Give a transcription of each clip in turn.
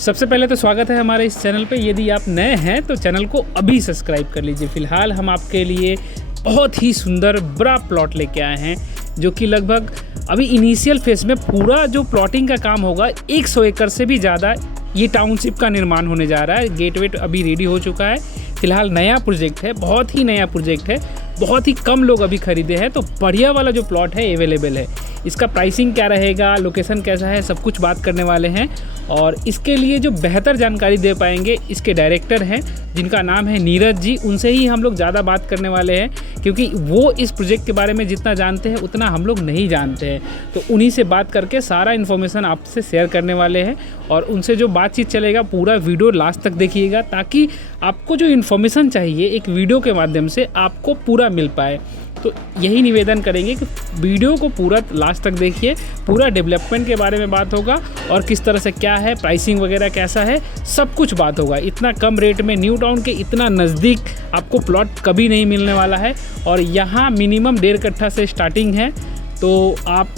सबसे पहले तो स्वागत है हमारे इस चैनल पे। यदि आप नए हैं तो चैनल को अभी सब्सक्राइब कर लीजिए। फ़िलहाल हम आपके लिए बहुत ही सुंदर बड़ा प्लॉट लेके आए हैं, जो कि लगभग अभी इनिशियल फेज़ में पूरा जो प्लॉटिंग का काम होगा 100 एकड़ से भी ज़्यादा ये टाउनशिप का निर्माण होने जा रहा है। गेट वेट अभी रेडी हो चुका है। फ़िलहाल नया प्रोजेक्ट है, बहुत ही नया प्रोजेक्ट है, बहुत ही कम लोग अभी ख़रीदे हैं, तो बढ़िया वाला जो प्लॉट है अवेलेबल है। इसका प्राइसिंग क्या रहेगा, लोकेशन कैसा है, सब कुछ बात करने वाले हैं। और इसके लिए जो बेहतर जानकारी दे पाएंगे इसके डायरेक्टर हैं, जिनका नाम है नीरज जी। उनसे ही हम लोग ज़्यादा बात करने वाले हैं, क्योंकि वो इस प्रोजेक्ट के बारे में जितना जानते हैं उतना हम लोग नहीं जानते हैं। तो उन्हीं से बात करके सारा इन्फॉर्मेशन आपसे शेयर करने वाले हैं। और उनसे जो बातचीत चलेगा, पूरा वीडियो लास्ट तक देखिएगा, ताकि आपको जो इन्फॉर्मेशन चाहिए एक वीडियो के माध्यम से आपको पूरा मिल पाए। तो यही निवेदन करेंगे कि वीडियो को पूरा लास्ट तक देखिए। पूरा डेवलपमेंट के बारे में बात होगा और किस तरह से क्या है, प्राइसिंग वगैरह कैसा है, सब कुछ बात होगा। इतना कम रेट में न्यू टाउन के इतना नज़दीक आपको प्लॉट कभी नहीं मिलने वाला है। और यहाँ मिनिमम 1.5 कट्ठा से स्टार्टिंग है, तो आप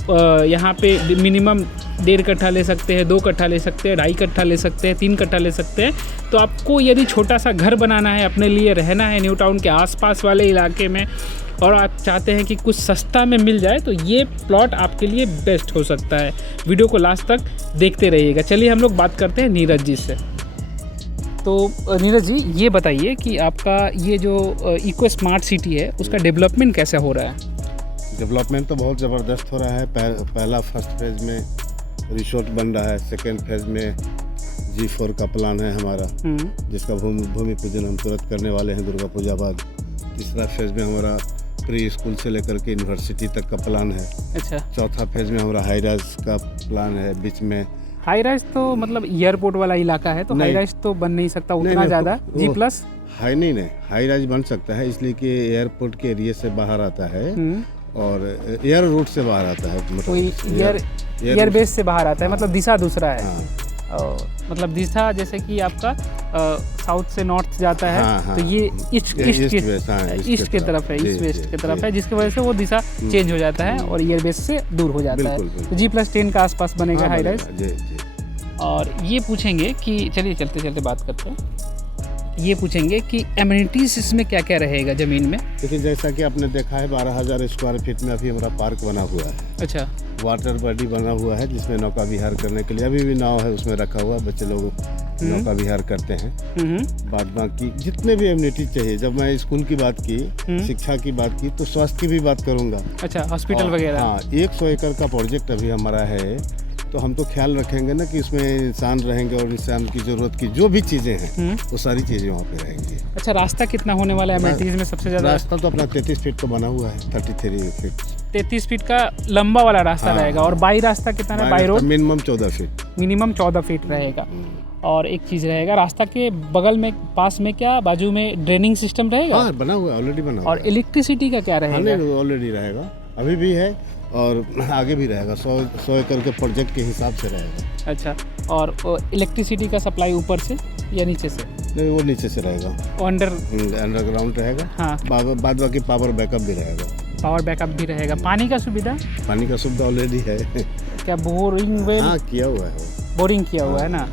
यहाँ पे मिनिमम 1.5 कट्ठा ले सकते हैं, 2 कट्ठा ले सकते हैं, 2.5 कट्ठा ले सकते हैं, 3 कट्ठा ले सकते हैं। तो आपको यदि छोटा सा घर बनाना है, अपने लिए रहना है न्यू टाउन के आसपास वाले इलाके में, और आप चाहते हैं कि कुछ सस्ता में मिल जाए, तो ये प्लॉट आपके लिए बेस्ट हो सकता है। वीडियो को लास्ट तक देखते रहिएगा। चलिए हम लोग बात करते हैं नीरज जी से। तो नीरज जी, ये बताइए कि आपका ये जो इको स्मार्ट सिटी है उसका डेवलपमेंट कैसे हो रहा है? डेवलपमेंट तो बहुत ज़बरदस्त हो रहा है। पहला फर्स्ट फेज़ में रिसोर्ट बन रहा है, सेकेंड फेज़ में G4 का प्लान है हमारा, जिसका भूमि पूजन हम तुरंत करने वाले हैं दुर्गा पूजा बाद। तीसरा फेज़ में हमारा प्री स्कूल से लेकर के यूनिवर्सिटी तक का प्लान है। अच्छा। चौथा फेज़ में हमारा हाई राइज का प्लान है। बीच में हाई राइज तो मतलब एयरपोर्ट वाला इलाका है, तो हाई राइज तो बन नहीं सकता उतना ज़्यादा। G+ हाई नहीं, हाई राइज बन सकता है, इसलिए कि एयरपोर्ट के एरिया से बाहर आता है और एयर रूट से बाहर आता है, मतलब एयर बेस से बाहर आता है। मतलब दिशा दूसरा है। मतलब दिशा जैसे कि आपका साउथ से नॉर्थ जाता है, तो ये ईस्ट की तरफ है, ईस्ट वेस्ट की तरफ है, जिसकी वजह से वो दिशा चेंज हो जाता है और एयर बेस से दूर हो जाता है। तो G+10 का आसपास बनेगा हाई राइज। और ये पूछेंगे कि चलिए चलते चलते बात करते हैं। ये पूछेंगे कि एमिनिटीज इसमें क्या क्या रहेगा ज़मीन में? देखिए, जैसा कि आपने देखा है 12,000 स्क्वायर फीट में अभी हमारा पार्क बना हुआ है। अच्छा। वाटर बॉडी बना हुआ है, जिसमें नौका विहार करने के लिए अभी भी नाव है उसमें रखा हुआ है। बच्चे लोग नौका विहार करते हैं। बाद बाकी जितने भी एमिनिटीज चाहिए, जब मैं स्कूल की बात की, शिक्षा की बात की, तो स्वास्थ्य की भी बात करूँगा। अच्छा, हॉस्पिटल वगैरह। हाँ, 100 एकड़ का प्रोजेक्ट अभी हमारा है, तो हम तो ख्याल रखेंगे ना कि इसमें इंसान रहेंगे और इंसान की ज़रूरत की जो भी चीज़ें हैं वो सारी चीज़ें वहाँ पे रहेंगी। अच्छा, रास्ता कितना होने वाला है एमिनिटीज में सबसे ज़्यादा? रास्ता तो अपना 33 फीट का बना हुआ है, 33 फीट। 33 फीट का लंबा वाला रास्ता रहेगा। और बाई रास्ता कितना है? By road minimum 14 feet. Minimum 14 feet रहेगा। और एक चीज़ रहेगा, रास्ता के बगल में, पास में क्या बाजू में ड्रेनिंग सिस्टम रहेगा? हाँ, बना हुआ है, ऑलरेडी बना हुआ। और इलेक्ट्रिसिटी का क्या रहेगा? ऑलरेडी रहेगा, अभी भी है और आगे भी रहेगा। 100 एकड़ के प्रोजेक्ट के हिसाब से रहेगा। अच्छा। और इलेक्ट्रिसिटी का सप्लाई ऊपर से या नीचे से? नहीं, वो नीचे से रहेगा, अंडरग्राउंड रहेगा। हाँ। बाद बाकी पावर बैकअप भी रहेगा। पावर बैकअप भी रहेगा। पानी का सुविधा? पानी का सुविधा ऑलरेडी है। क्या बोरिंग वेल? हाँ, किया हुआ है। बोरिंग किया हुआ है ना?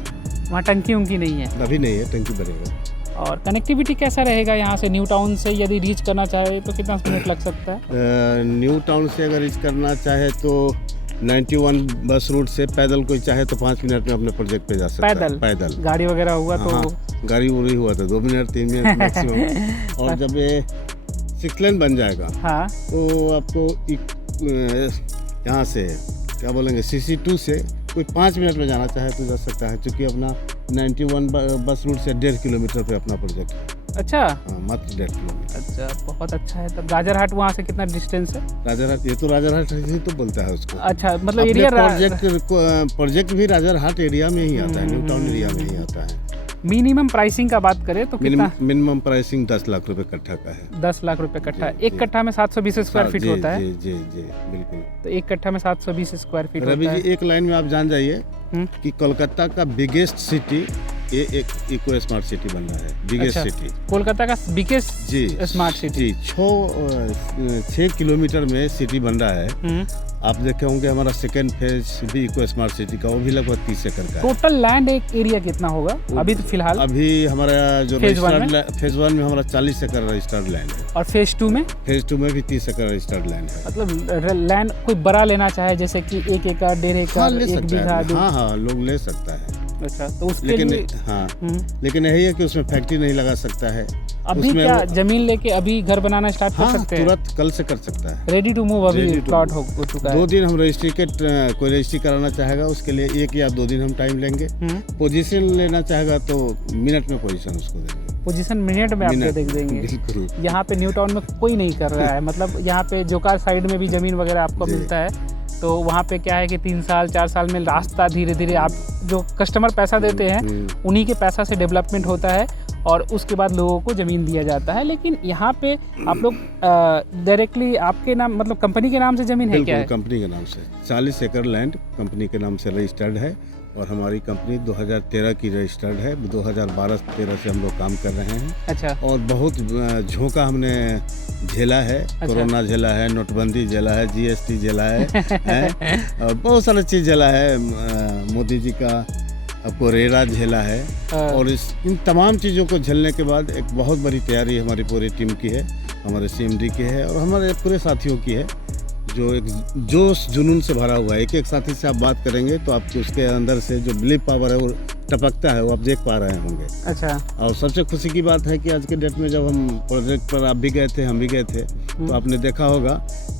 वहाँ टंकी उंकी नहीं है? अभी नहीं है, टंकी बनेगा। और कनेक्टिविटी कैसा रहेगा यहाँ से? न्यू टाउन से यदि रीच करना चाहे तो कितना मिनट लग सकता है? न्यू टाउन से अगर रीच करना चाहे तो 91 बस रूट से, पैदल कोई चाहे तो 5 मिनट में अपने प्रोजेक्ट पे जा सकता है। पैदल गाड़ी वगैरह हुआ तो? हाँ, गाड़ी उड़ी हुआ तो 2 मिनट 3 मिनट मैक्सिमम। और जब ये 6 लेन बन जाएगा, हाँ, तो आपको यहाँ से क्या बोलेंगे CC2 से कोई 5 मिनट में जाना चाहे तो जा सकता है, क्योंकि अपना 91 बस रूट से 1.5 किलोमीटर पे अपना प्रोजेक्ट है। अच्छा। हाँ, मात्र 1.5 किलोमीटर। अच्छा, बहुत अच्छा है। तब राजरहाट वहाँ से कितना डिस्टेंस है? राजरहाट, ये तो राजरहाट ही तो बोलता है उसको। अच्छा, मतलब एरिया प्रोजेक्ट भी राजरहाट एरिया में ही आता है, न्यू टाउन एरिया में ही आता है। मिनिमम प्राइसिंग का बात करें तो कितना? मिनिमम प्राइसिंग 10 लाख रुपए कट्ठा का है। 10 लाख रुपए कट्ठा। एक कट्ठा में 720 स्क्वायर फीट होता है। जी, बिल्कुल। तो एक कट्ठा में 720 स्क्वायर फीट होता है। रवि जी, एक लाइन में आप जान जाइए कि कोलकाता का बिगेस्ट सिटी ये एक इको स्मार्ट सिटी बन रहा है, बिगेस्ट सिटी, कोलकाता का बिगेस्ट जी स्मार्ट सिटी। जी 6 किलोमीटर में सिटी बन रहा है। आप देखे होंगे हमारा सेकेंड फेज भी इको स्मार्ट सिटी का, वो भी लगभग 30 एकड़ का है। टोटल लैंड एक एरिया कितना होगा अभी तो फिलहाल? अभी हमारा जो फेज 1 में हमारा 40 एकड़ रजिस्टर्ड लैंड है, और फेज 2 में? फेज 2 में भी 30 एकड़ रजिस्टर्ड लैंड है। मतलब लैंड कोई बड़ा लेना चाहे जैसे कि 1 एकड़ 1.5 एकड़, हाँ, ले 1 सकता है। बीघा? हाँ लोग ले सकता है। अच्छा, तो उसके लिए लेकिन यही है कि उसमें फैक्ट्री नहीं लगा सकता है। अभी क्या जमीन लेके अभी घर बनाना स्टार्ट कर सकते हैं? तुरंत कल से कर सकता है, रेडी टू मूव अभी प्लॉट हो चुका है। 2 दिन हम रजिस्ट्री के कोई रजिस्ट्री कराना चाहेगा उसके लिए 1 या 2 दिन हम टाइम लेंगे। पोजीशन लेना चाहेगा तो मिनट में पोजीशन उसको देंगे। पोजीशन मिनट में आपको देख देंगे। बिल्कुल। यहाँ पे न्यू टाउन में कोई नहीं कर रहा है, मतलब यहाँ पे जोकार साइड में भी जमीन वगैरह आपको मिलता है, तो वहाँ पे क्या है कि 3 साल 4 साल में रास्ता धीरे धीरे आप जो कस्टमर पैसा देते हैं उन्हीं के पैसा से डेवलपमेंट होता है और उसके बाद लोगों को ज़मीन दिया जाता है। लेकिन यहाँ पे आप लोग डायरेक्टली आपके नाम, मतलब कंपनी के नाम से ज़मीन है? क्या है? कंपनी के नाम से 40 एकड़ लैंड कंपनी के नाम से रजिस्टर्ड है और हमारी कंपनी 2013 की रजिस्टर्ड है। 2012-13 से हम लोग काम कर रहे हैं। अच्छा। और बहुत झोंका हमने झेला है। अच्छा। कोरोना झेला है, नोटबंदी झेला है, GST झेला है, और बहुत सारा चीज़ झेला है। मोदी जी का आपको रेरा झेला है और इन तमाम चीज़ों को झेलने के बाद एक बहुत बड़ी तैयारी हमारी पूरी टीम की है, हमारे CMD की है और हमारे पूरे साथियों की है, जो एक जोश जुनून से भरा हुआ है। एक साथी से आप बात करेंगे तो आपको उसके अंदर से जो बिलीव पावर है वो टपकता है, वो आप देख पा रहे होंगे। अच्छा। और सबसे खुशी की बात है कि आज के डेट में जब हम प्रोजेक्ट पर आप भी गए थे, हम भी गए थे, तो आपने देखा होगा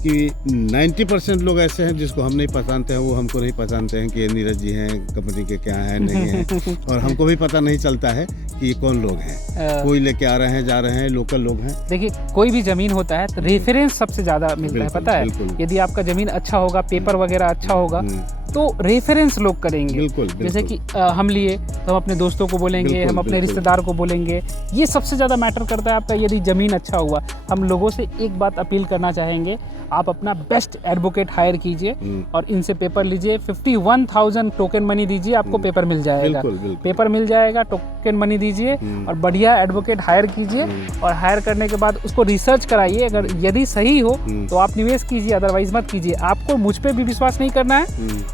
कि 90% लोग ऐसे हैं जिसको हम नहीं पहचानते हैं, वो हमको नहीं पहचानते हैं कि ये नीरज जी हैं, कंपनी के क्या हैं नहीं हैं, और हमको भी पता नहीं चलता है कि ये कौन लोग हैं। कोई लेके आ रहे हैं, जा रहे हैं, लोकल लोग हैं। देखिए, कोई भी जमीन होता है तो रेफरेंस सबसे ज़्यादा मिलता है, पता है? यदि आपका जमीन अच्छा होगा, पेपर वगैरह अच्छा होगा, तो रेफरेंस लोग करेंगे। बिल्कुल। जैसे कि हम लिए तो हम अपने दोस्तों को बोलेंगे, हम अपने रिश्तेदार को बोलेंगे, ये सबसे ज़्यादा मैटर करता है आपका यदि ज़मीन अच्छा हुआ। हम लोगों से एक बात अपील करना चाहेंगे, आप अपना बेस्ट एडवोकेट हायर कीजिए और इनसे पेपर लीजिए। 51,000 टोकन मनी दीजिए, आपको पेपर मिल जाएगा। पेपर मिल जाएगा, टोकन मनी दीजिए और बढ़िया एडवोकेट हायर कीजिए और हायर करने के बाद उसको रिसर्च कराइए। अगर यदि सही हो तो आप निवेश कीजिए, अदरवाइज मत कीजिए। आपको मुझ पे भी विश्वास नहीं करना है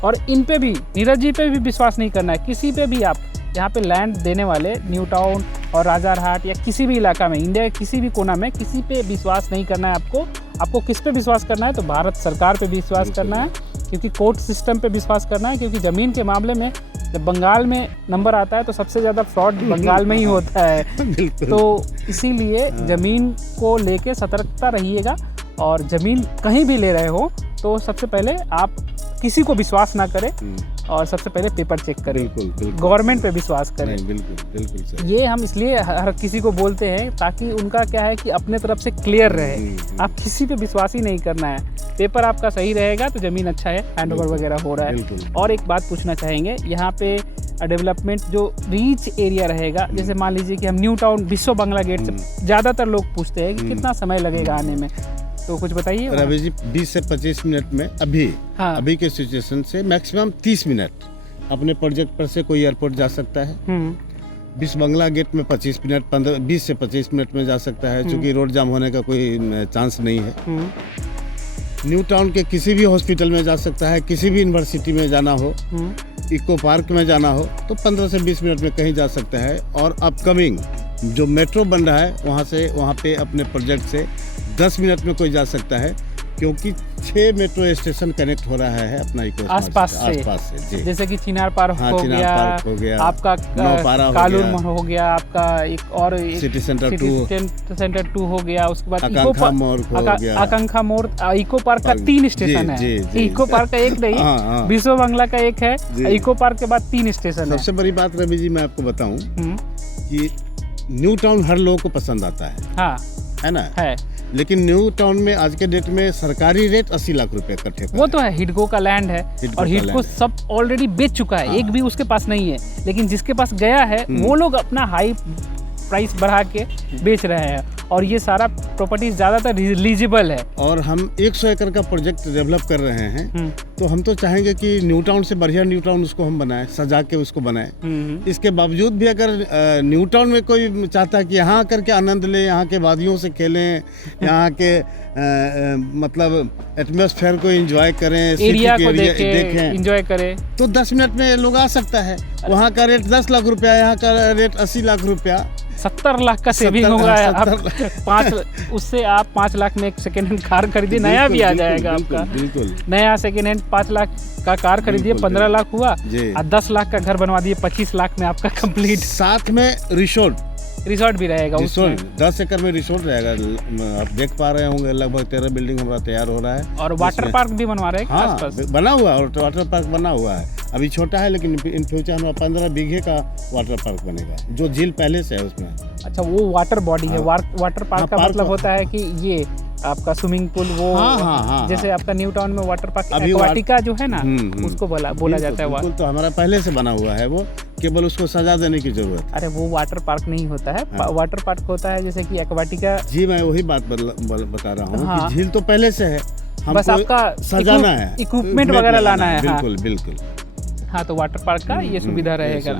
और इन पे भी, नीरज जी पे भी विश्वास नहीं करना है। किसी पे भी आप यहाँ पे लैंड देने वाले न्यू टाउन और राजारहाट या किसी भी इलाका में, इंडिया के किसी भी कोना में, किसी पे विश्वास नहीं करना है आपको। आपको किस पे विश्वास करना है? तो भारत सरकार पे विश्वास करना है, क्योंकि कोर्ट सिस्टम पे विश्वास करना है। क्योंकि ज़मीन के मामले में जब बंगाल में नंबर आता है तो सबसे ज़्यादा फ्रॉड बंगाल में ही होता है। तो इसीलिए ज़मीन को लेके सतर्कता रहिएगा और ज़मीन कहीं भी ले रहे हो तो सबसे पहले आप किसी को विश्वास ना करें और सबसे पहले पेपर चेक करें, गवर्नमेंट पे विश्वास करें। बिल्कुल। ये हम इसलिए हर किसी को बोलते हैं ताकि उनका क्या है कि अपने तरफ से क्लियर रहे। आप किसी पे विश्वास ही नहीं करना है। पेपर आपका सही रहेगा तो ज़मीन अच्छा है, हैंडओवर वगैरह हो रहा है। और एक बात पूछना चाहेंगे, यहाँ पे डेवलपमेंट जो रीच एरिया रहेगा, जैसे मान लीजिए कि हम न्यू टाउन विश्व बांग्ला गेट से ज़्यादातर लोग पूछते हैं कि कितना समय लगेगा आने में, तो कुछ बताइए। रवि जी 20 से 25 मिनट में अभी के सिचुएशन से मैक्सिमम 30 मिनट अपने प्रोजेक्ट पर से कोई एयरपोर्ट जा सकता है। विश्व बांग्ला गेट में 25 मिनट 20 से 25 मिनट में जा सकता है, क्योंकि रोड जाम होने का कोई चांस नहीं है। न्यू टाउन के किसी भी हॉस्पिटल में जा सकता है, किसी भी यूनिवर्सिटी में जाना हो, इको पार्क में जाना हो तो 15 से 20 मिनट में कहीं जा सकता है। और अपकमिंग जो मेट्रो बन रहा है वहाँ पे अपने प्रोजेक्ट से 10 मिनट में कोई जा सकता है, क्योंकि 6 मेट्रो स्टेशन कनेक्ट हो रहा है अपना इको आसपास से जी। जैसे कि चिनार पार्क हो गया, आपका कालूर हो गया, आपका एक और सिटी सेंटर 2 हो गया, उसके बाद आकांक्षा मोड़, इको पार्क का 3 स्टेशन है। इको पार्क का एक नहीं, विश्व बांग्ला का एक है, इको पार्क के बाद 3 स्टेशन है। सबसे बड़ी बात रवि जी मैं आपको बताऊं कि न्यू टाउन हर लोगों को पसंद आता है, है ना? है। लेकिन न्यू टाउन में आज के डेट में सरकारी रेट 80 लाख रुपए कट्ठे पर वो तो है। हिडको का लैंड है और हिडको सब ऑलरेडी बेच चुका है, एक भी उसके पास नहीं है। लेकिन जिसके पास गया है वो लोग अपना हाई प्राइस बढ़ा के बेच रहे हैं और ये सारा प्रॉपर्टी ज़्यादातर रिलीजेबल है। और हम 100 एकड़ का प्रोजेक्ट डेवलप कर रहे हैं, तो हम तो चाहेंगे कि न्यू टाउन से बढ़िया न्यू टाउन उसको हम बनाएं, सजा के उसको बनाएं। इसके बावजूद भी अगर न्यू टाउन में कोई चाहता है कि यहाँ आकर के आनंद ले, यहाँ के वादियों से खेलें, यहाँ के मतलब एटमॉस्फेयर को एंजॉय करें, एरिया को देखें, एंजॉय करें, तो 10 मिनट में लोग आ सकता है। वहाँ का रेट 10 लाख रुपया, यहाँ का रेट 80 लाख रुपया, 70 लाख का सेविंग हो रहा है। आप 5 उससे आप 5 लाख में एक सेकेंड हैंड कार खरीदिए, नया भी आ जाएगा आपका। बिल्कुल नया सेकेंड हैंड 5 लाख का कार खरीदिए, 15 लाख हुआ, और 10 लाख का घर बनवा दिए, 25 लाख में आपका कंप्लीट। साथ में रिसोर्ट भी रहेगा, उसमें 10 एकड़ में रिसोर्ट रहेगा। आप देख पा रहे होंगे लगभग 13 बिल्डिंग हमारा तैयार हो रहा है, और वाटर पार्क भी बनवा रहे हैं। हाँ, बना हुआ है, और वाटर पार्क बना हुआ है। अभी छोटा है, लेकिन इन फ्यूचर हमारा 15 बीघे का वाटर पार्क बनेगा, जो झील पहले से है उसमें। अच्छा, वो वाटर बॉडी है। वाटर पार्क का मतलब होता है कि ये आपका स्विमिंग पूल, वो जैसे आपका न्यू टाउन में वाटर पार्क एक्वाटिका जो है ना, उसको बोला जाता है। बिल्कुल, तो हमारा पहले से बना हुआ है, वो केवल उसको सजा देने की जरूरत। अरे वो वाटर पार्क नहीं होता है, वाटर पार्क होता है जैसे कि एक्वाटिका। जी, मैं वही बात बता रहा हूँ कि झील तो पहले से है, बस आपका सजाना है, इक्विपमेंट वगैरह लाना है। बिल्कुल। हाँ, तो वाटर पार्क का ये सुविधा रहेगा।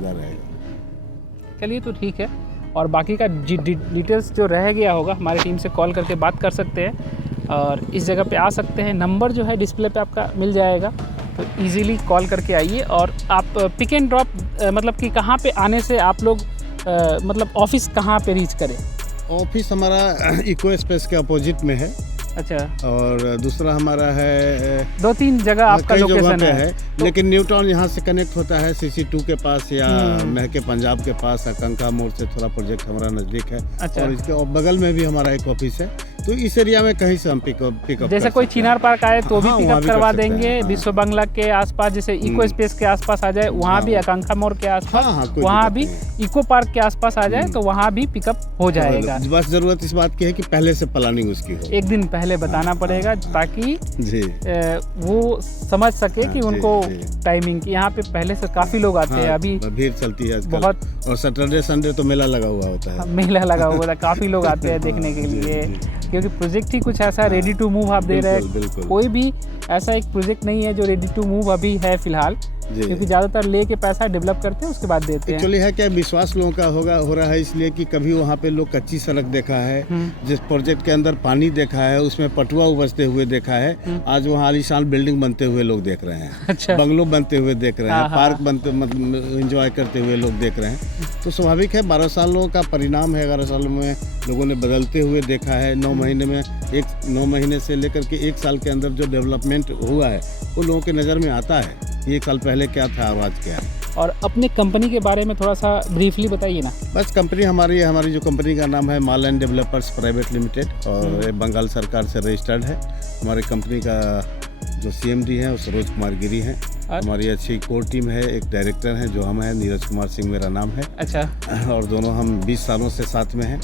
चलिए, तो ठीक है। और बाकी का डिटेल्स जो रह गया होगा, हमारी टीम से कॉल करके बात कर सकते हैं, और इस जगह पे आ सकते हैं। नंबर जो है डिस्प्ले पे आपका मिल जाएगा, तो इजीली कॉल करके आइए। और आप पिक एंड ड्रॉप मतलब कि कहाँ पे आने से आप लोग मतलब ऑफिस कहाँ पे रीच करें? ऑफिस हमारा इको स्पेस के अपोजिट में है। अच्छा, और दूसरा हमारा है 2-3 जगह आपका लोकेशन है, लेकिन न्यू टाउन यहाँ से कनेक्ट होता है CC2 के पास, या महके पंजाब के पास, कंका मोड़ से थोड़ा प्रोजेक्ट हमारा नजदीक है। अच्छा। और इसके बगल में भी हमारा एक ऑफिस है, तो इस एरिया में कहीं से हम पिकअप जैसे कोई चिनार पार्क आए तो भी पिकअप करवा देंगे। विश्व बंगला के आसपास, जैसे इको स्पेस के आसपास आ जाए, वहाँ भी आकांक्षा मोड़ के आसपास, वहाँ भी इको पार्क के आसपास आ जाए, तो वहाँ भी पिकअप हो जाएगा। बस जरूरत इस बात की है कि पहले से प्लानिंग उसकी हो, एक दिन पहले बताना पड़ेगा, ताकि वो समझ सके कि उनको टाइमिंग। यहाँ पे पहले से काफी लोग आते हैं, अभी भीड़ चलती है बहुत, और सैटरडे संडे तो मेला लगा हुआ होता है। मेला लगा हुआ था, काफी लोग आते हैं देखने के लिए, क्योंकि प्रोजेक्ट ही कुछ ऐसा रेडी टू मूव आप दे रहे हैं। कोई भी ऐसा एक प्रोजेक्ट नहीं है जो रेडी टू मूव अभी है फिलहाल, क्योंकि ज़्यादातर लेके पैसा डेवलप करते हैं, उसके बाद देते हैं। एक्चुअली है क्या, विश्वास लोगों का हो रहा है, इसलिए कि कभी वहाँ पे लोग कच्ची सड़क देखा है, जिस प्रोजेक्ट के अंदर पानी देखा है, उसमें पटुआ उबजते हुए देखा है, आज वहाँ आलीशान बिल्डिंग बनते हुए लोग देख रहे हैं। अच्छा। बंगलो बनते हुए देख रहे हैं, पार्क बनते मतलब एंजॉय करते हुए लोग देख रहे हैं। तो स्वाभाविक है, 12 सालों का परिणाम है। 11 सालों में लोगों ने बदलते हुए देखा है। 9 महीने से लेकर के 1 साल के अंदर जो डेवलपमेंट हुआ है, वो लोगों के नज़र में आता है। 1 साल पहले क्या था और आज क्या है। और अपने कंपनी के बारे में थोड़ा सा ब्रीफली बताइए ना। बस कंपनी हमारी जो कंपनी का नाम है माल एंड डेवलपर्स प्राइवेट लिमिटेड, और बंगाल सरकार से रजिस्टर्ड है। हमारे कंपनी का जो CMD है वो सरोज कुमार गिरी हैं। हमारी अच्छी कोर टीम है, एक डायरेक्टर हैं जो हम हैं, नीरज कुमार सिंह मेरा नाम है। अच्छा। और दोनों हम 20 सालों से साथ में हैं,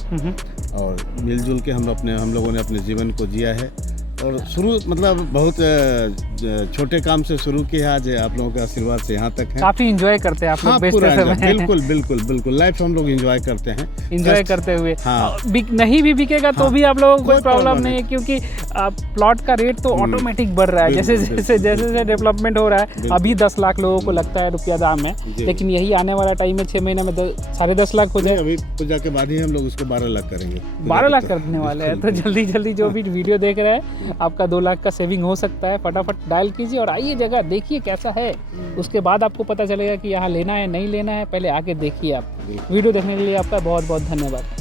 और मिलजुल के हम लोगों ने अपने जीवन को जिया है। और शुरू मतलब बहुत छोटे काम से शुरू किया, आज आप लोगों के आशीर्वाद से यहाँ तक है। काफी एंजॉय करते हैं आप लोग। बिल्कुल लाइफ हम लोग एंजॉय करते हैं, एंजॉय करते हुए। नहीं भी बिकेगा तो भी आप लोगों को कोई प्रॉब्लम नहीं है, क्योंकि प्लॉट का रेट तो ऑटोमेटिक बढ़ रहा है जैसे डेवलपमेंट हो रहा है। अभी 10 लाख लोगों को लगता है रुपया दाम है, लेकिन यही आने वाला टाइम में 6 महीने में 10.5 लाख हो जाए। अभी पूजा के बाद ही हम लोग उसको 12 लाख करेंगे, 12 लाख करने वाले हैं। तो जल्दी जो भी वीडियो देख रहे हैं, आपका 2 लाख का सेविंग हो सकता है। फटाफट डायल कीजिए और आइए, जगह देखिए कैसा है, उसके बाद आपको पता चलेगा कि यहाँ लेना है नहीं लेना है। पहले आके देखिए आप। वीडियो देखने के लिए आपका बहुत बहुत धन्यवाद।